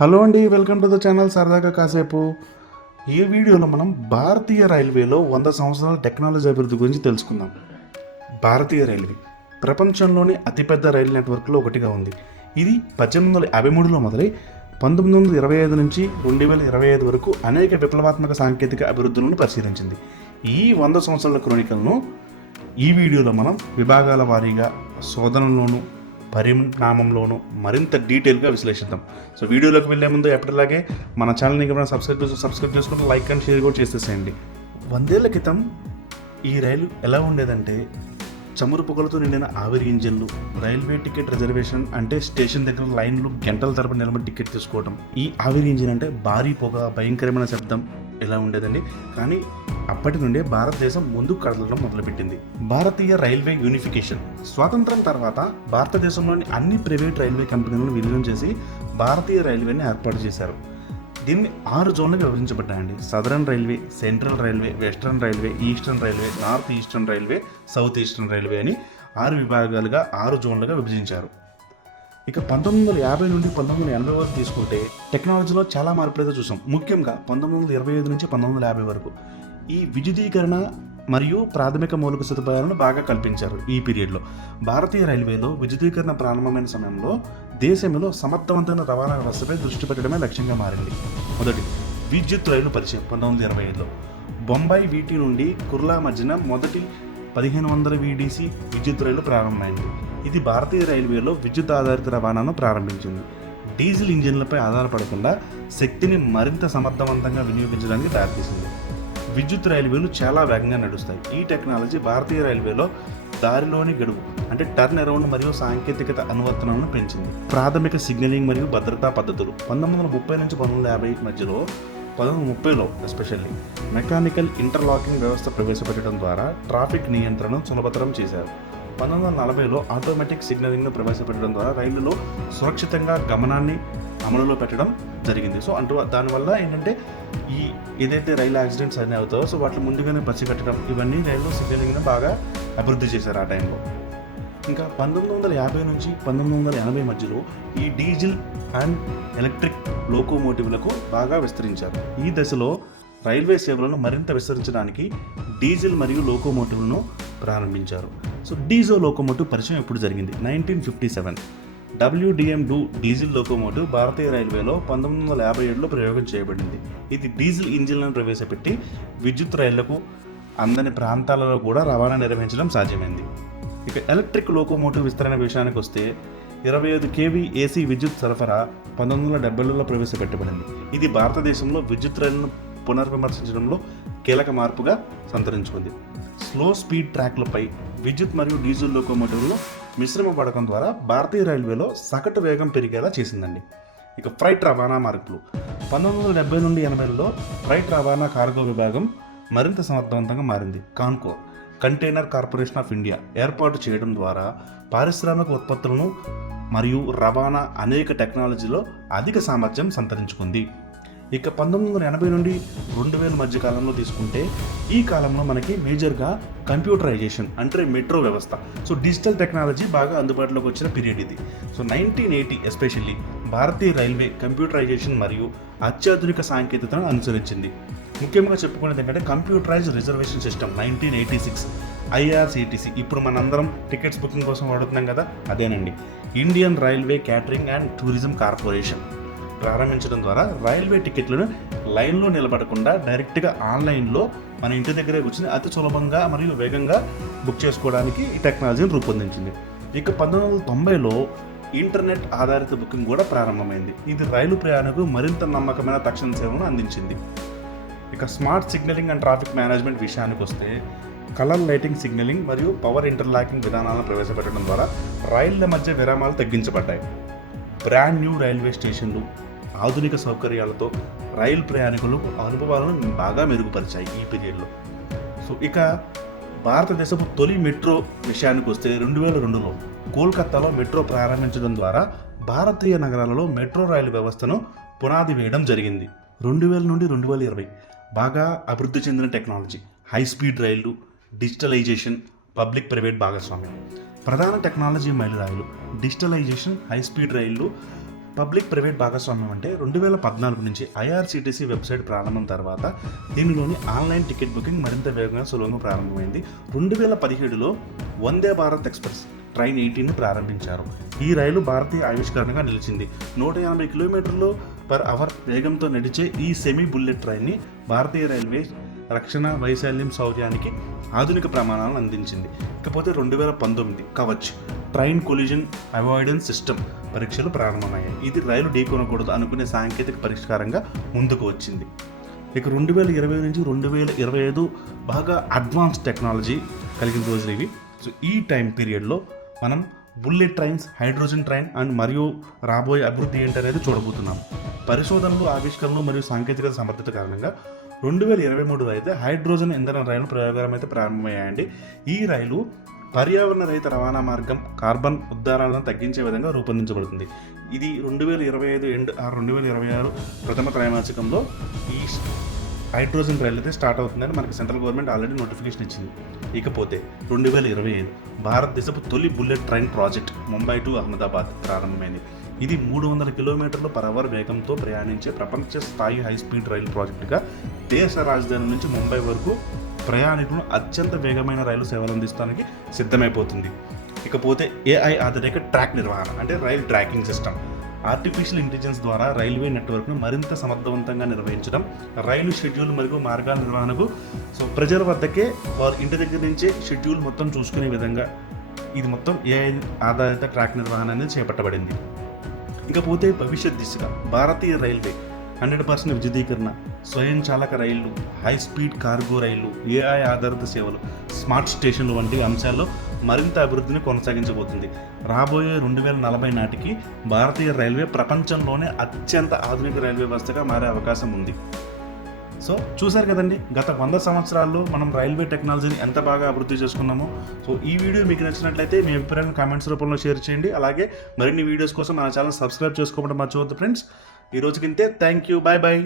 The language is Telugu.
హలో అండి వెల్కమ్ టు ద ఛానల్ సరదాగా కాసేపు. ఈ వీడియోలో మనం భారతీయ రైల్వేలో వంద సంవత్సరాల టెక్నాలజీ అభివృద్ధి గురించి తెలుసుకుందాం. భారతీయ రైల్వే ప్రపంచంలోని అతిపెద్ద రైలు నెట్వర్క్లో ఒకటిగా ఉంది. ఇది పద్దెనిమిది వందల యాభై మూడులో మొదలై పంతొమ్మిది వందల ఇరవై ఐదు నుంచి రెండు వేల ఇరవై ఐదు వరకు అనేక విప్లవాత్మక సాంకేతిక అభివృద్ధులను పరిశీలించింది. ఈ వంద సంవత్సరాల క్రోనికల్ను ఈ వీడియోలో మనం విభాగాల వారీగా శోధనలోను పరిణామంలోనూ మరింత డీటెయిల్గా విశ్లేషిద్దాం. సో వీడియోలోకి వెళ్ళే ముందు ఎప్పటిలాగే మన ఛానల్ని ఇంకా సబ్స్క్రైబ్ చేసి సబ్స్క్రైబ్ చేసుకుని లైక్ అండ్ షేర్ కూడా చేసేసేయండి. వందేళ్ళ క్రితం ఈ రైలు ఎలా ఉండేదంటే చమురు పొగలతో నిండిన ఆవిరి ఇంజిన్లు రైల్వే టికెట్ రిజర్వేషన్ అంటే స్టేషన్ దగ్గర లైన్లు గంటల తరపున నిలబడి టికెట్ తీసుకోవడం ఈ ఆవిరి ఇంజిన్ అంటే భారీ పొగ భయంకరమైన శబ్దం ఇలా ఉండేదండి. కానీ అప్పటి నుండే భారతదేశం ముందుకు కదలడం మొదలుపెట్టింది. భారతీయ రైల్వే యూనిఫికేషన్. స్వాతంత్రం తర్వాత భారతదేశంలోని అన్ని ప్రైవేట్ రైల్వే కంపెనీలను విలీనం చేసి భారతీయ రైల్వేని ఏర్పాటు చేశారు. దీన్ని ఆరు జోన్లుగా విభజించబడ్డాయండి. Southern railway central railway western railway eastern railway north eastern railway south eastern railway అని ఆరు విభాగాలుగా ఆరు జోన్లుగా విభజించారు. ఇక పంతొమ్మిది వందల యాభై నుండి పంతొమ్మిది వందల ఎనభై వరకు తీసుకుంటే టెక్నాలజీలో చాలా మార్పులు అయితే చూసాం. ముఖ్యంగా పంతొమ్మిది వందల ఇరవై ఐదు నుంచి పంతొమ్మిది వందల యాభై వరకు. ఈ విద్యుదీకరణ మరియు ప్రాథమిక మౌలిక సదుపాయాలను బాగా కల్పించారు ఈ పీరియడ్లో. భారతీయ రైల్వేలో విద్యుదీకరణ ప్రారంభమైన సమయంలో దేశంలో సమర్థవంతమైన రవాణా వ్యవస్థపై దృష్టి పెట్టడమే లక్ష్యంగా మారింది. మొదటి విద్యుత్ రైలు పరిచయం పంతొమ్మిది వందల ఇరవై ఐదులో. బొంబాయి వీటి నుండి కుర్లా మధ్యన మొదటి పదిహేను వందల వీడీసీ విద్యుత్ రైలు ప్రారంభమైంది. ఇది భారతీయ రైల్వేలో విద్యుత్ ఆధారిత రవాణాను ప్రారంభించింది. డీజిల్ ఇంజిన్లపై ఆధారపడకుండా శక్తిని మరింత సమర్థవంతంగా వినియోగించడానికి దారితీసింది. విద్యుత్ రైల్వేలు చాలా వేగంగా నడుస్తాయి. ఈ టెక్నాలజీ భారతీయ రైల్వేలో దారిలోని గడువు అంటే టర్న్ అరౌండ్ మరియు సాంకేతికత అనువర్తనాలను పెంచింది. ప్రాథమిక సిగ్నలింగ్ మరియు భద్రతా పద్ధతులు. పంతొమ్మిది వందల ముప్పై నుంచి పంతొమ్మిది వందల యాభై మధ్యలో పంతొమ్మిది ముప్పైలో ఎస్పెషల్లీ మెకానికల్ ఇంటర్లాకింగ్ వ్యవస్థ ప్రవేశపెట్టడం ద్వారా ట్రాఫిక్ నియంత్రణను సులభతరం చేశారు. పంతొమ్మిది వందల నలభైలో ఆటోమేటిక్ సిగ్నలింగ్ను ప్రవేశపెట్టడం ద్వారా రైళ్ళలో సురక్షితంగా గమనాన్ని అమలులో పెట్టడం జరిగింది. సో అంటూ దానివల్ల ఏంటంటే ఈ ఏదైతే రైలు యాక్సిడెంట్స్ అన్నీ అవుతాయో సో వాటిని ముందుగానే పసిగట్టడం ఇవన్నీ రైలు సిగ్నలింగ్ను బాగా అభివృద్ధి చేశారు ఆ టైంలో ఇంకా పంతొమ్మిది వందల యాభై నుంచి పంతొమ్మిది వందల ఎనభై మధ్యలో ఈ డీజిల్ అండ్ ఎలక్ట్రిక్ లోకోమోటివ్లకు బాగా విస్తరించారు. ఈ దశలో రైల్వే సేవలను మరింత విస్తరించడానికి డీజిల్ మరియు లోకోమోటివ్లను ప్రారంభించారు. సో డీజో లోకోమోటివ్ పరిచయం ఎప్పుడు జరిగింది? Nineteen fifty seven. WDM do diesel locomotive భారతీయ రైల్వేలో పంతొమ్మిది వందల యాభై ఏడులో ప్రయోగం చేయబడింది. ఇది డీజిల్ ఇంజిన్లను ప్రవేశపెట్టి విద్యుత్ రైళ్ళకు అందని ప్రాంతాలలో కూడా రవాణా నిర్వహించడం సాధ్యమైంది. ఇక ఎలక్ట్రిక్ లోకోమోటివ్ విస్తరణ విషయానికి వస్తే ఇరవై ఐదు కేవీ ఏసీ విద్యుత్ సరఫరా పంతొమ్మిది వందల డెబ్బైలలో ప్రవేశపెట్టబడింది. ఇది భారతదేశంలో విద్యుత్ రైళ్ళను పునర్విమర్శించడంలో కీలక మార్పుగా సంతరించుకుంది. స్లో స్పీడ్ ట్రాక్లపై విద్యుత్ మరియు డీజిల్ లోకోమోటివ్లు మిశ్రమ పడకం ద్వారా భారతీయ రైల్వేలో సగటు వేగం పెరిగేలా చేసిందండి. ఇక ఫ్రైట్ రవాణా మార్పులు. పంతొమ్మిది వందల డెబ్బై నుండి ఎనభైలో ఫ్రైట్ రవాణా కార్గో విభాగం మరింత సమర్థవంతంగా మారింది. Concor container corporation of India ఏర్పాటు చేయడం ద్వారా పారిశ్రామిక ఉత్పత్తులను మరియు రవాణా అనేక టెక్నాలజీలో అధిక సామర్థ్యం సంతరించుకుంది. ఇక పంతొమ్మిది వందల ఎనభై నుండి రెండు వేల మధ్య కాలంలో తీసుకుంటే ఈ కాలంలో మనకి మేజర్గా కంప్యూటరైజేషన్ అంటే మెట్రో వ్యవస్థ. సో డిజిటల్ టెక్నాలజీ బాగా అందుబాటులోకి వచ్చిన పీరియడ్ ఇది. సో నైన్టీన్ ఎయిటీ ఎస్పెషల్లీ భారతీయ రైల్వే కంప్యూటరైజేషన్ మరియు అత్యాధునిక సాంకేతికతను అనుసరించింది. ముఖ్యంగా చెప్పుకునేది ఏంటంటే computerise reservation system nineteen eighty six IRCTC. ఇప్పుడు మనందరం టికెట్స్ బుకింగ్ కోసం వాడుతున్నాం కదా? అదేనండి. Indian railway catering and tourism corporation. ప్రారంభించడం ద్వారా రైల్వే టికెట్లను లైన్లో నిలబడకుండా డైరెక్ట్గా ఆన్లైన్లో మన ఇంటి దగ్గరే కూర్చొని అతి సులభంగా మరియు వేగంగా బుక్ చేసుకోవడానికి ఈ టెక్నాలజీని రూపొందించింది. ఇక పంతొమ్మిది వందల తొంభైలో ఇంటర్నెట్ ఆధారిత బుకింగ్ కూడా ప్రారంభమైంది. ఇది రైలు ప్రయాణకు మరింత నమ్మకమైన తక్షణ సేవలను అందించింది. ఇక smart signalling and traffic management విషయానికి వస్తే కలర్ లైటింగ్ సిగ్నలింగ్ మరియు పవర్ ఇంటర్లాకింగ్ విధానాలను ప్రవేశపెట్టడం ద్వారా రైళ్ళ మధ్య విరామాలు తగ్గించబడ్డాయి. బ్రాండ్ న్యూ రైల్వే స్టేషన్లు ఆధునిక సౌకర్యాలతో రైలు ప్రయాణికులు అనుభవాలను బాగా మెరుగుపరిచాయి ఈ పీరియడ్లో. సో ఇక భారతదేశపు తొలి మెట్రో విషయానికి వస్తే రెండు వేల రెండులో కోల్కతాలో మెట్రో ప్రారంభించడం ద్వారా భారతీయ నగరాలలో మెట్రో రైలు వ్యవస్థను పునాది వేయడం జరిగింది. రెండు వేల నుండి రెండు వేల ఇరవై బాగా అభివృద్ధి చెందిన టెక్నాలజీ హై స్పీడ్ రైళ్ళు డిజిటలైజేషన్ పబ్లిక్ ప్రైవేట్ భాగస్వామ్యం. ప్రధాన టెక్నాలజీ మైలురాయిలు డిజిటలైజేషన్ హై స్పీడ్ రైళ్ళు పబ్లిక్ ప్రైవేట్ భాగస్వామ్యం అంటే రెండు వేల పద్నాలుగు నుంచి ఐఆర్సీటీసీ వెబ్సైట్ ప్రారంభం తర్వాత దీనిలోని ఆన్లైన్ టికెట్ బుకింగ్ మరింత వేగంగా సులభంగా ప్రారంభమైంది. రెండు వేల పదిహేడులో వందే భారత్ ఎక్స్ప్రెస్ ట్రైన్ ఎయిటీని ప్రారంభించారు. ఈ రైలు భారతీయ ఆవిష్కరణగా నిలిచింది. నూట ఎనభై కిలోమీటర్లు పర్ అవర్ వేగంతో నడిచే ఈ సెమీ బుల్లెట్ ట్రైన్ని భారతీయ రైల్వే రక్షణ వైశాల్యం శౌర్యానికి ఆధునిక ప్రమాణాలను అందించింది. ఇకపోతే రెండు వేల పంతొమ్మిది Kavach train collision avoidance system పరీక్షలు ప్రారంభమయ్యాయి. ఇది రైలు ఢీకొనకూడదు అనుకునే సాంకేతిక పరిష్కారంగా ముందుకు వచ్చింది. ఇక రెండు వేల ఇరవై నుంచి రెండు వేల ఇరవై ఐదు బాగా అడ్వాన్స్ టెక్నాలజీ కలిగిన రోజులు ఇవి. సో ఈ టైం పీరియడ్లో మనం bullet trains hydrogen train and మరియు రాబోయే అభివృద్ధి ఏంటనేది చూడబోతున్నాం. పరిశోధనలు ఆవిష్కరణలు మరియు సాంకేతికత సమర్థత కారణంగా రెండు వేల ఇరవై మూడులో అయితే హైడ్రోజన్ ఇంధన రైలు ప్రయోగాలు అయితే ప్రారంభమయ్యాయండి. ఈ రైలు పర్యావరణ రహిత రవాణా మార్గం కార్బన్ ఉద్దారాలను తగ్గించే విధంగా రూపొందించబడుతుంది. ఇది రెండు వేల ఇరవై ఐదు ఎండ్ ఆ రెండు వేల ఇరవై ఆరు ప్రథమ త్రైమాసికంలో ఈ హైడ్రోజన్ రైలు అయితే స్టార్ట్ అవుతుందని మనకి సెంట్రల్ గవర్నమెంట్ ఆల్రెడీ నోటిఫికేషన్ ఇచ్చింది. ఇకపోతే రెండు వేల ఇరవై ఐదు భారతదేశపు తొలి bullet train project Mumbai to Ahmedabad ప్రారంభమైంది. ఇది మూడు వందల కిలోమీటర్ల పర్ అవర్ వేగంతో ప్రయాణించే ప్రపంచ స్థాయి హై స్పీడ్ రైలు ప్రాజెక్టుగా దేశ రాజధాని నుంచి ముంబై వరకు ప్రయాణికులను అత్యంత వేగమైన రైలు సేవలు అందిస్తానికి సిద్ధమైపోతుంది. ఇకపోతే ఏఐ ఆధారిత ట్రాక్ నిర్వహణ అంటే rail tracking system artificial intelligence ద్వారా రైల్వే నెట్వర్క్ను మరింత సమర్థవంతంగా నిర్వహించడం రైలు షెడ్యూల్ మరియు మార్గాల నిర్వహణకు సో ప్రజల వద్దకే వారు ఇంటి దగ్గర నుంచే షెడ్యూల్ మొత్తం చూసుకునే విధంగా ఇది మొత్తం ఏఐ ఆధారిత ట్రాక్ నిర్వహణ అనేది చేపట్టబడింది. ఇకపోతే భవిష్యత్ దిశగా భారతీయ రైల్వే హండ్రెడ్ పర్సెంట్ విద్యుదీకరణ స్వయం చాలక రైళ్ళు హై స్పీడ్ కార్గో రైళ్ళు ఏఐ ఆధారిత సేవలు స్మార్ట్ స్టేషన్లు వంటి అంశాల్లో మరింత అభివృద్ధిని కొనసాగించబోతుంది. రాబోయే రెండు వేల నలభై నాటికి భారతీయ రైల్వే ప్రపంచంలోనే అత్యంత ఆధునిక రైల్వే వ్యవస్థగా మారే అవకాశం ఉంది. సో చూశారు కదండి గత వంద సంవత్సరాల్లో మనం రైల్వే టెక్నాలజీని ఎంత బాగా అభివృద్ధి చేసుకున్నామో. సో ఈ వీడియో మీకు నచ్చినట్లయితే మీ అభిప్రాయాలను కామెంట్స్ రూపంలో షేర్ చేయండి. అలాగే మరిన్ని వీడియోస్ కోసం మన ఛానల్ సబ్స్క్రైబ్ చేసుకోవడం మర్చిపోద్దు ఫ్రెండ్స్. ఈ రోజుకింతే థ్యాంక్ యూ. Bye bye.